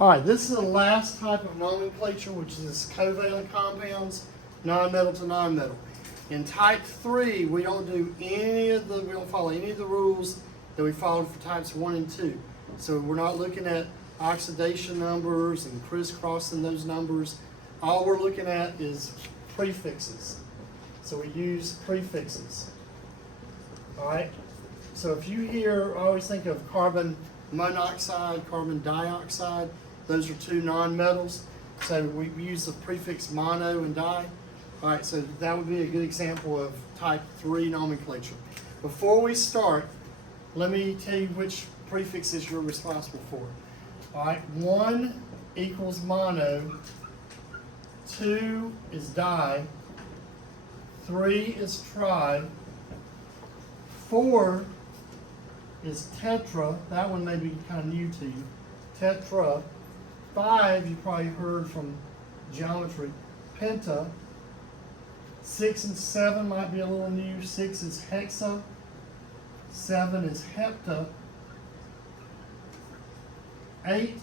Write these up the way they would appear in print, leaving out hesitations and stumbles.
All right, this is the last type of nomenclature, which is covalent compounds, non-metal to non-metal. In type 3, we don't follow any of the rules that we followed for types 1 and 2. So we're not looking at oxidation numbers and crisscrossing those numbers. All we're looking at is prefixes. So we use prefixes. All right. So if you hear, I always think of carbon monoxide, carbon dioxide. Those are two nonmetals. So we use the prefix mono and di. All right, so that would be a good example of type 3 nomenclature. Before we start, let me tell you which prefixes you're responsible for. All right, 1 equals mono, 2 is di, 3 is tri, 4 is tetra. That one may be kind of new to you. Tetra. 5, you probably heard from geometry. Penta. 6 and 7 might be a little new. 6 is hexa. 7 is hepta. 8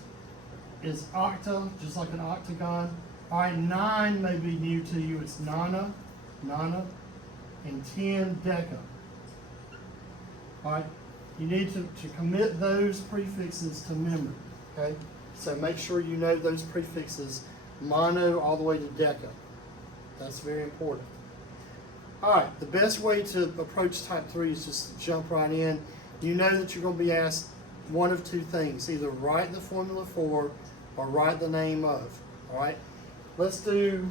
is octa, just like an octagon. All right, 9 may be new to you. It's nona, and 10 deca. All right, you need to commit those prefixes to memory, okay? So make sure you know those prefixes, mono all the way to deca. That's very important. All right, the best way to approach type 3 is just jump right in. You know that you're going to be asked one of two things, either write the formula for or write the name of. All right, let's do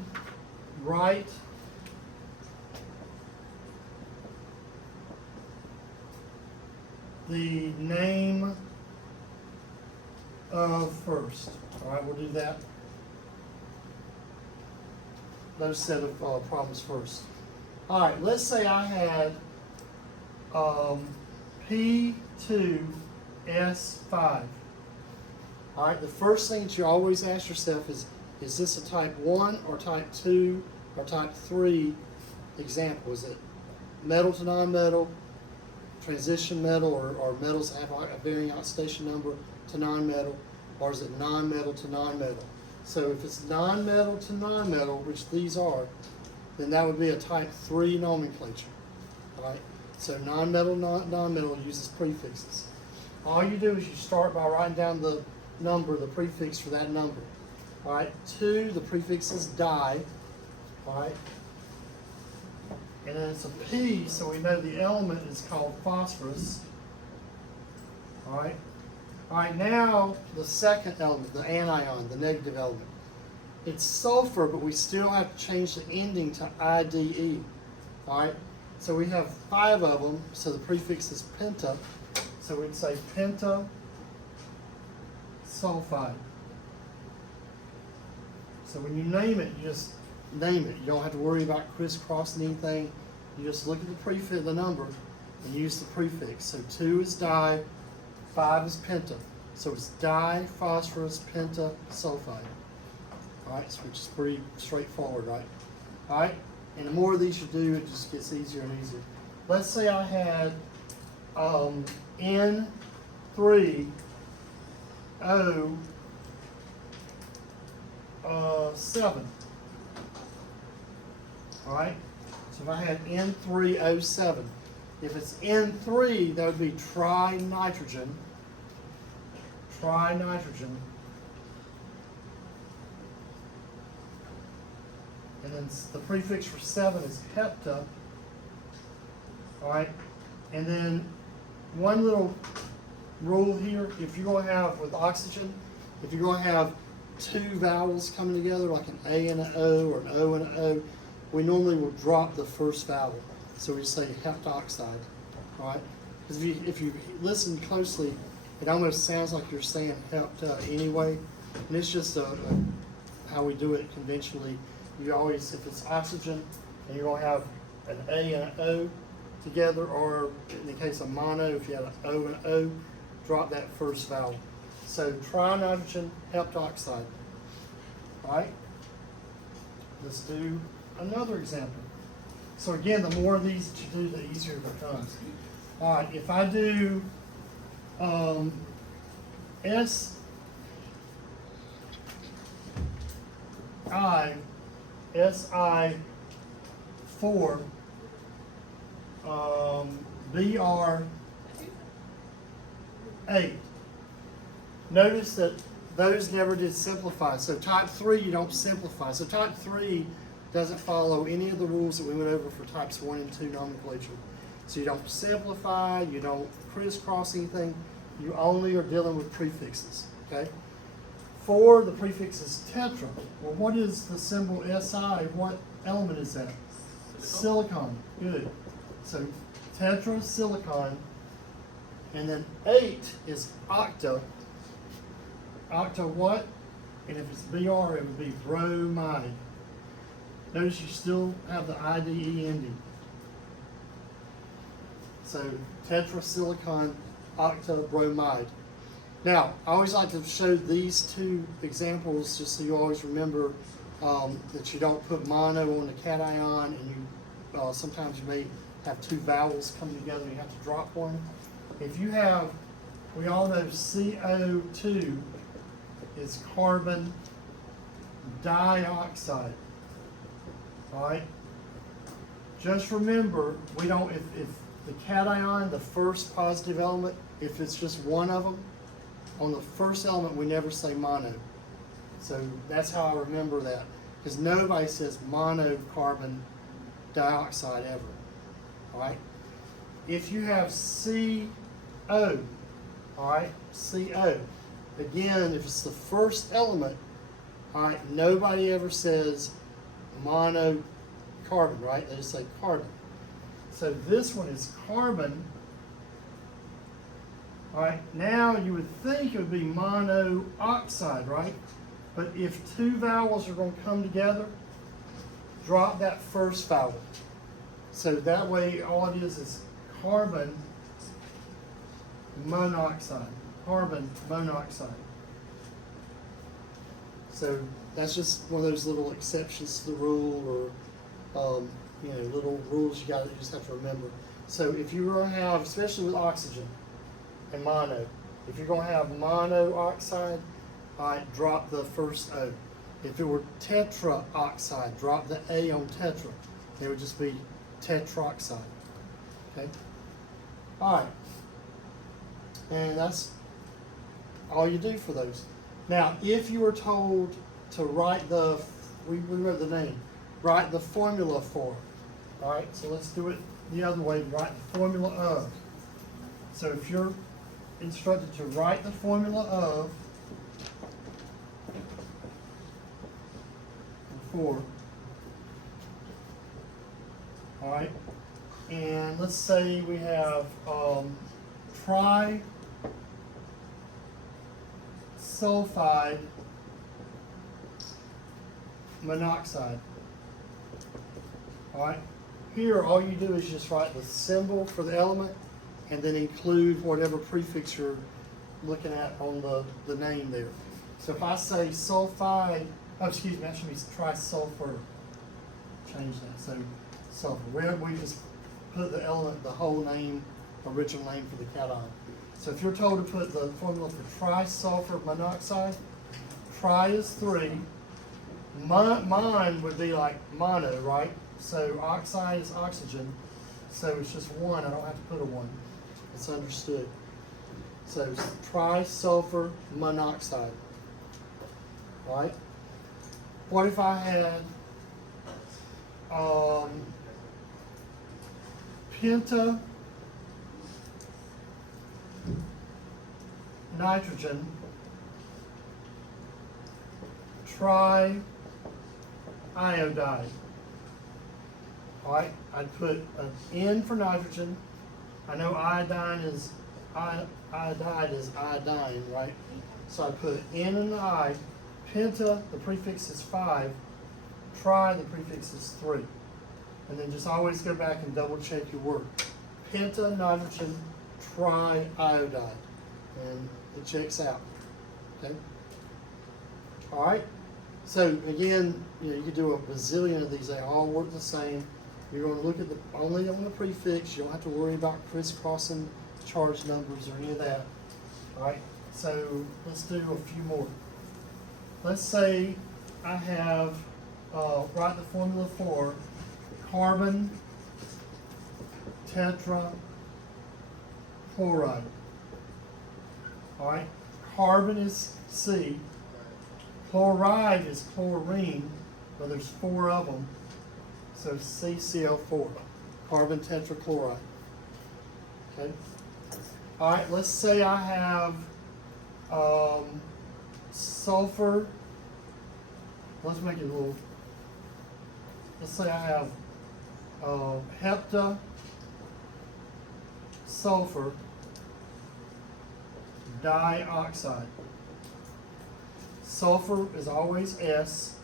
write the name of first. All right, we'll do that. Those set of problems first. All right, let's say I had P2S5. All right, the first thing that you always ask yourself is this a type 1 or type 2 or type 3 example? Is it metal to non-metal, transition metal, or metals that have a varying oxidation number to non-metal, or is it non-metal to non-metal? So if it's non-metal to non-metal, which these are, then that would be a type 3 nomenclature. All right? So non-metal, non-metal uses prefixes. All you do is you start by writing down the number, the prefix for that number. All right? 2, the prefix is di. All right? And then it's a P, so we know the element is called phosphorus. All right? All right, now the second element, the anion, the negative element. It's sulfur, but we still have to change the ending to IDE. All right, so we have 5 of them, so the prefix is penta. So we'd say penta sulfide. So when you name it, you just name it. You don't have to worry about crisscrossing anything. You just look at the prefix, the number, and use the prefix. So 2 is di. 5 is penta. So it's diphosphorus pentasulfide. All right, so which is pretty straightforward, right? All right, and the more of these you do, it just gets easier and easier. Let's say I had N3O7. All right, so if I had N3O7, if it's N3, that would be trinitrogen. And then the prefix for 7 is hepta. All right, and then one little rule here: if you're going to have with oxygen, if you're going to have 2 vowels coming together, like an A and an O or an O and an O, we normally will drop the first vowel. So we say heptoxide, all right? Because if you listen closely, it almost sounds like you're saying hepta anyway, and it's just how we do it conventionally. You always, if it's oxygen, and you're going to have an A and an O together, or in the case of mono, if you have an O and an O, drop that first vowel. So trinitrogen heptoxide. All right? Let's do another example. So again, the more of these that you do, the easier it becomes. All right, if I do Si4, Br8. Notice that those never did simplify. So type 3, you don't simplify. So type 3 doesn't follow any of the rules that we went over for types 1 and 2 nomenclature. So you don't simplify, you don't crisscross anything. You only are dealing with prefixes, okay? 4, the prefix is tetra. Well, what is the symbol Si? What element is that? Silicon. Good. So tetra, silicon. And then 8 is octa. Octa what? And if it's Br, it would be bromide. Notice you still have the IDE ending. So tetrasilicon octabromide. Now, I always like to show these two examples just so you always remember that you don't put mono on the cation, and you sometimes you may have two vowels come together and you have to drop one. If you have, we all know CO2 is carbon dioxide. All right. Just remember, we don't. If the cation, the first positive element, if it's just one of them, on the first element we never say mono. So that's how I remember that, because nobody says monocarbon dioxide ever. All right. If you have CO, all right, CO. Again, if it's the first element, all right, nobody ever says monocarbon, right? They just say carbon. So this one is carbon. All right, now you would think it would be monoxide, right? But if two vowels are going to come together, drop that first vowel. So that way all it is carbon monoxide. Carbon monoxide. So that's just one of those little exceptions to the rule, or little rules you just have to remember. So if you were to have, especially with oxygen and mono, if you're going to have monooxide, all right, drop the first O. If it were tetraoxide, drop the A on tetra. It would just be tetroxide. Okay? All right. And that's all you do for those. Now, if you were told to write we wrote the name, write the formula for it. All right, so let's do it the other way, write the formula of. So if you're instructed to write the formula of for, all right, and let's say we have trisulfide monoxide. All right, here all you do is just write the symbol for the element and then include whatever prefix you're looking at on the name there. So if I say sulfide, that should be trisulfur. Change that. So sulfur. We just put the element, the whole name, original name for the cation. So if you're told to put the formula for trisulfur monoxide, tri is 3. Mine would be like mono, right? So oxide is oxygen. So it's just 1. I don't have to put a 1. It's understood. So trisulfur monoxide. All right? What if I had penta nitrogen triiodide? All right, I'd put an N for nitrogen. I know iodide is iodine, right? So I put N and an I. Penta, the prefix is 5. Tri, the prefix is 3. And then just always go back and double check your work. Penta nitrogen triiodide. And it checks out. Okay? All right? So again, you could do a bazillion of these. They all work the same. You're going to look at only on the prefix. You don't have to worry about crisscrossing charge numbers or any of that. All right? So let's do a few more. Let's say I have, write the formula for carbon tetrachloride. All right, carbon is C, chloride is chlorine, but there's 4 of them, so CCl4, carbon tetrachloride. Okay. All right, let's say I have sulfur. Let's make it a little. Let's say I have hepta sulfur dioxide. Sulfur is always S,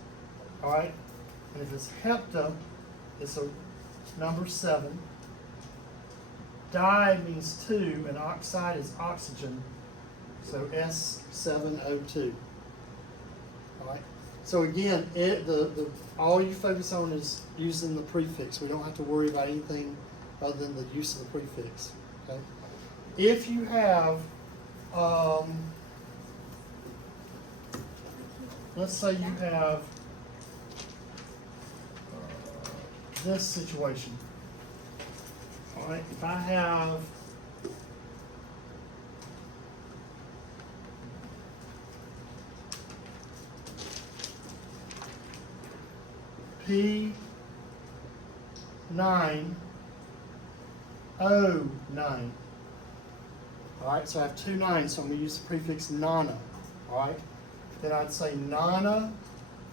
all right? And if it's hepta, it's a number 7. Di means 2, and oxide is oxygen, so S7O2. All right. So again, all you focus on is using the prefix. We don't have to worry about anything other than the use of the prefix. Okay. If you have, let's say you have this situation. All right, if I have P9O9, all right, so I have 2 9s, so I'm going to use the prefix nana, all right? Then I'd say nana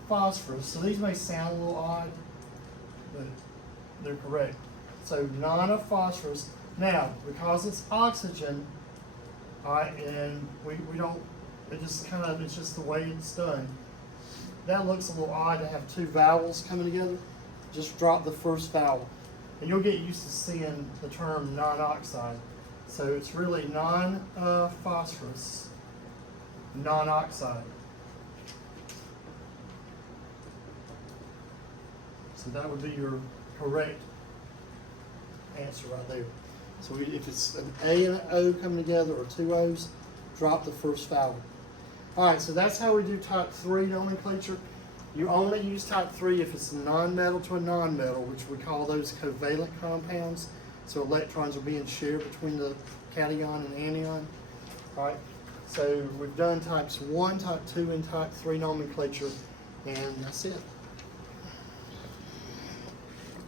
phosphorus. So these may sound a little odd, but they're correct. So nana phosphorus. Now, because it's oxygen, all right, and we don't, it's just the way it's done. That looks a little odd to have 2 vowels coming together. Just drop the first vowel. And you'll get used to seeing the term non-oxide. So it's really non-phosphorus, non-oxide. So that would be your correct answer right there. So if it's an A and an O coming together, or 2 O's, drop the first vowel. All right, so that's how we do type 3 nomenclature. You only use type 3 if it's a non-metal to a non-metal, which we call those covalent compounds. So electrons are being shared between the cation and anion. All right, so we've done types 1, type 2, and type 3 nomenclature, and that's it.